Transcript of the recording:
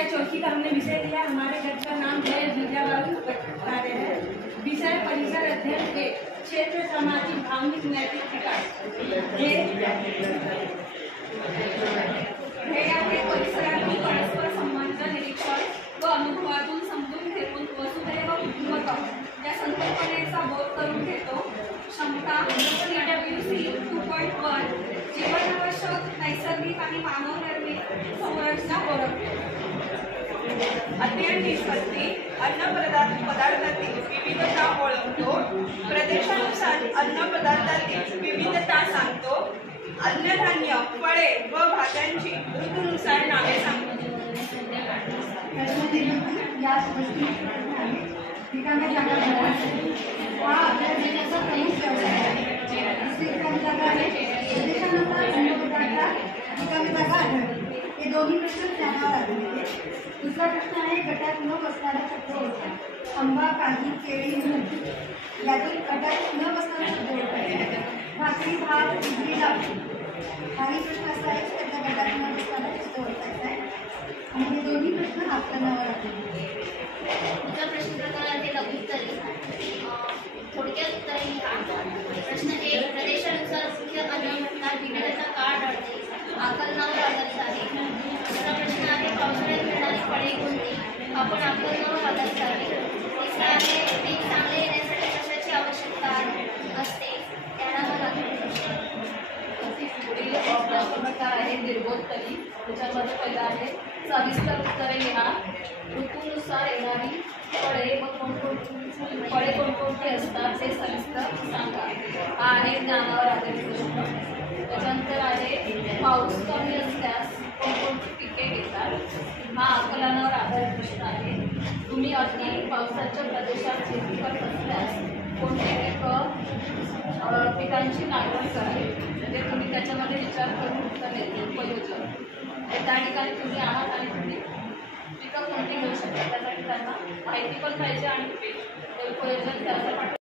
कक्षा चौथी का हमने विषय लिया। हमारे घर का नाम है विद्याबाबू कार्य है। विषय परिसर अध्ययन के क्षेत्र सामाजिक भावनिक नैतिक विकास। परिसरातून परस्पर संबंध निरीक्षण व अनुभवातून समजून घेऊन वसुधैव कुटुंबकम या संकल्पनेचा बोध करून घेतो। क्षमता PWC 2.1 जीवनावश्यक नैसर्गिक आणि मानवनिर्मित संरचना ओळखते। अध्ययन निष्पत्ती अन्न पदार्थातील विविधता ओळखतो। प्रदेशानुसार अन्न पदार्थातील विविधता सांगतो। अन्नधान्य फळे व भाज्यांची ऋतूनुसार नावे सांगतो। रिकाम्या जागा भरायची हा आपल्या देशाचा प्रमुख व्यवसाय आहे। रिकामी जागा आहे, प्रदेशानुसार अन्नपदार्थात रिकामी जागा आढळते। हे दोन्ही प्रश्न ज्ञानावर आधारित आहेत। दुसरा प्रश्न आहे गटात न बसणारा शब्द ओळखा। आंबा, काजी, केळी, मूग यातून गटात न बसणारा शब्द ओळखायचा। भाकरी, भात, इडली, लाडू हाही प्रश्न असा आहे की त्याच्या गटात न बसणारा शब्द ओळखायचा आहे आणि हे दोन्ही प्रश्न आकलनावर आधारित आहेत। पुढचा प्रश्न प्रकार आहे लघुत्तरे। थोडक्यात उत्तरे लिहा। प्रश्न 1 प्रदेशानुसार मुख्य अन्नपदार्थ विविधता का आढळते? आकलनावर आधारित आहे। दुसरा प्रश्न आहे पावसाळ्यात मिळणारी फळे कोणती? आपण आकलनावर आधारित आहे। तिसरा आहे पीक चांगले येण्यासाठी कशाची आवश्यकता असते? ज्ञानावर आधारित। पुढील प्रश्न प्रकार आहे दीर्घोत्तरी। त्याच्यामध्ये पहिला आहे सविस्तर उत्तरे लिहा। ऋतूनुसार येणारी फळे कोणकोणती असतात ते सविस्तर सांगा। हा आहे ज्ञानावर आधारित प्रश्न। त्याच्यानंतर आहे पाऊस कमी असल्यास कोणकोणती पिके घेतात? हा आकलनावर आधारित प्रश्न आहे। तुम्ही अति पावसाच्या प्रदेशात शेती करत असल्यास कोणते पिकांची लागवड करावी? म्हणजे तुम्ही त्याच्यामध्ये विचार करून उत्तर देते उपयोजन। त्या ठिकाणी तुम्ही आहात आणि तुम्ही पिकं कोणती घेऊ शकता त्यासाठी त्यांना माहिती पण पाहिजे आणि उपयोजन त्यासाठी